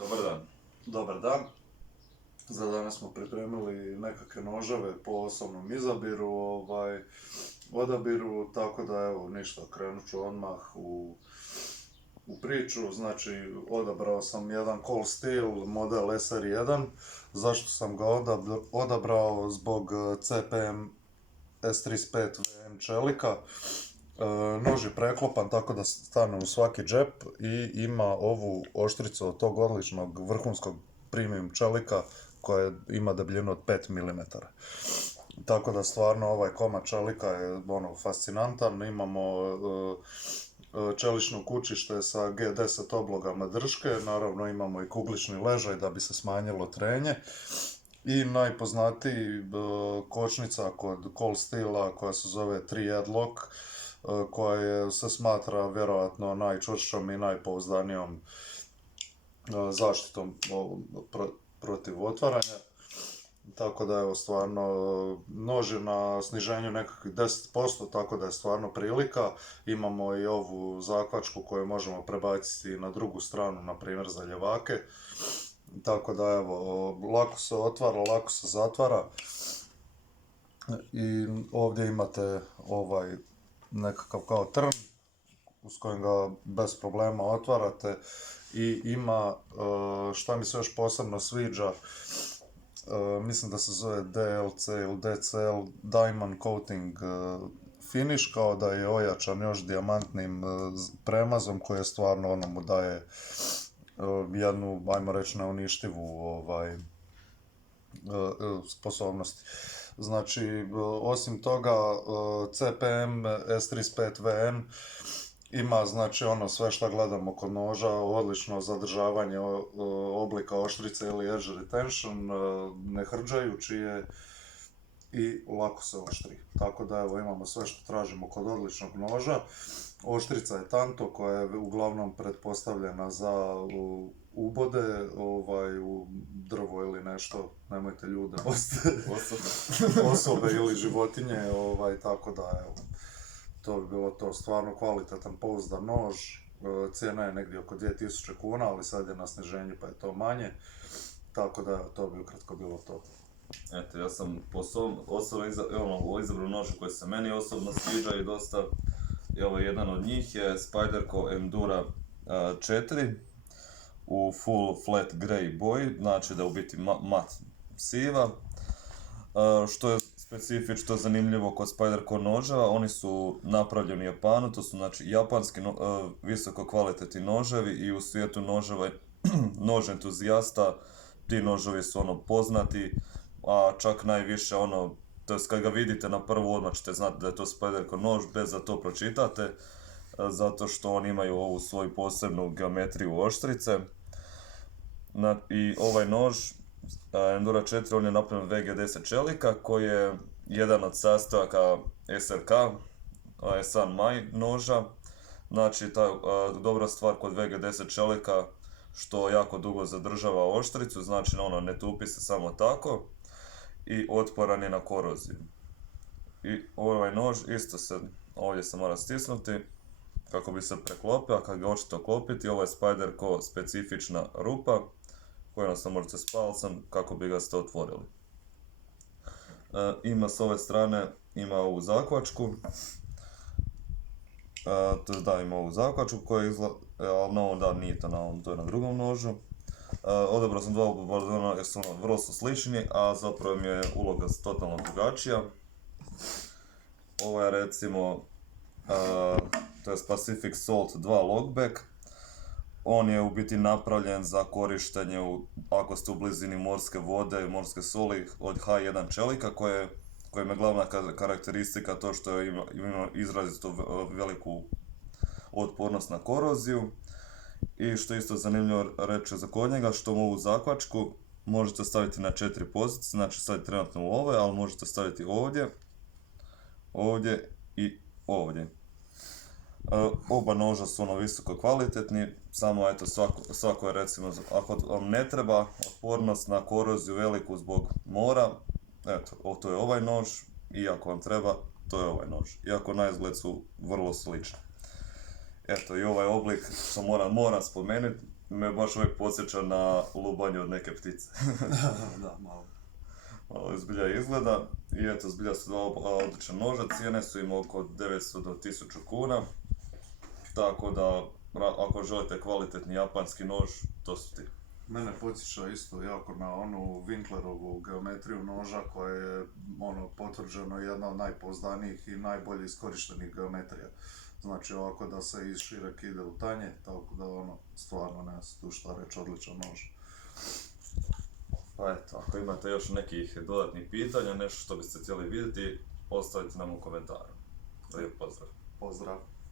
Dobar dan. Dobar dan. Za danas smo pripremili nekakve noževe po osobnom odabiru, tako da evo ništa, krenut ću odmah u priču. Znači, odabrao sam jedan Cold Steel model SR1. Zašto sam ga odabrao? Zbog CPM S35 VM čelika. Nož je preklopan tako da stane u svaki džep i ima ovu oštricu od tog odličnog vrhunskog premium čelika koja ima debljinu od 5 mm. Tako da stvarno ovaj komad čelika je fascinantan. Imamo čelično kućište sa G10 oblogama drške, naravno imamo i kuglični ležaj da bi se smanjilo trenje. I najpoznatiji kočnica kod Cold Steela koja se zove 3 Lock, koja se smatra vjerojatno najčvršćom i najpouzdanijom zaštitom protiv otvaranja. Tako da evo stvarno nož je na sniženju nekakvih 10%, tako da je stvarno prilika. Imamo i ovu zakvačku koju možemo prebaciti na drugu stranu, na primjer za ljevake. Tako da evo, lako se otvara, lako se zatvara. I ovdje imate ovaj nekakav kao trn s kojim ga bez problema otvarate i ima, šta mi se još posebno sviđa, mislim da se zove DLC ili DCL Diamond Coating finish, kao da je ojačan još dijamantnim premazom koji je stvarno mu daje jednu, ajmo reći, neuništivu sposobnosti. Znači, osim toga, CPM S35 VN ima, znači, sve što gledamo kod noža, odlično zadržavanje oblika oštrice ili edge retention, ne hrđajući je i lako se oštri. Tako da evo imamo sve što tražimo kod odličnog noža. Oštrica je tanto koja je uglavnom pretpostavljena za ubode u drvo ili nešto, nemojte ljude, osobe ili životinje, tako da evo, to bi bilo to. Stvarno kvalitetan, pouzdan nož, cijena je negdje oko 2000 kuna, ali sad je na sniženju pa je to manje, tako da to bi ukratko bilo to. Eto, ja sam osobno izabrao nože koje se meni osobno sviđaju dosta. I ovo jedan od njih je Spyderco Endura 4 u full flat grey boji, znači da je u biti mat siva. Što je specifično, što je zanimljivo kod Spyderco noževa, oni su napravljeni u Japanu, to su znači japanski visoko kvalitetni noževi i u svijetu nož entuzijasta, ti noževi su poznati, a čak najviše to jest kad ga vidite na prvu odmah ćete znati da je to Spyderco nož bez da to pročitate, zato što oni imaju ovu svoju posebnu geometriju oštrice. I ovaj nož Endura 4, on je napravljen VG10 čelika koji je jedan od sastojaka SRK, San Mai noža. Znači, ta dobra stvar kod VG10 čelika što jako dugo zadržava oštricu, znači ne tupi se samo tako i otporan je na koroziju. I ovaj nož isto ovdje se mora stisnuti kako bi se preklopio, a kad ga hoćete oklopiti, ovo je Spyderco specifična rupa koju jednostavno možete s palcem kako bi ga ste otvorili. Ima s ove strane, ima ovu zakvačku, ima ovu zakvačku koja izgleda, ali na ovom nije to na ovom, to je na drugom nožu. Odabrao sam dva obordona jer su vrlo su slični, a zapravo mi je uloga totalno drugačija. Ovo je recimo, to je Pacific Salt 2 Lockback. On je u biti napravljen za korištenje ako ste u blizini morske vode, morske soli od H1 čelika kojem je glavna karakteristika to što ima izrazito veliku otpornost na koroziju. I što je isto zanimljivo reći za kod njega, što ovu zakvačku možete staviti na 4 pozicije, znači sad je trenutno u ove, ali možete staviti ovdje, ovdje i ovdje. Oba noža su visoko kvalitetni, samo eto svako je recimo, ako vam ne treba otpornost na koroziju veliku zbog mora, eto, to je ovaj nož, i ako vam treba, to je ovaj nož, iako na izgled su vrlo slični. Eto, i ovaj oblik što moram spomenuti, me baš uvijek podsjeća na lubanje od neke ptice. Da, malo. Malo zbilja izgleda i eto, zbilja su dva odlična noža, cijene su im oko 900 do 1000 kuna. Tako da, ako želite kvalitetni japanski nož, to su ti. Mene podsjeća isto jako na onu Winklerovu geometriju noža koja je potvrđeno jedna od najpouzdanijih i najbolje iskorištenih geometrija. Znači ovako da se iz širek ide u tanje, tako da stvarno nema se tu šta reći, odličan nož. Pa eto, ako imate još nekih dodatnih pitanja, nešto što biste htjeli vidjeti, ostavite nam u komentaru. Lijep pozdrav. Pozdrav!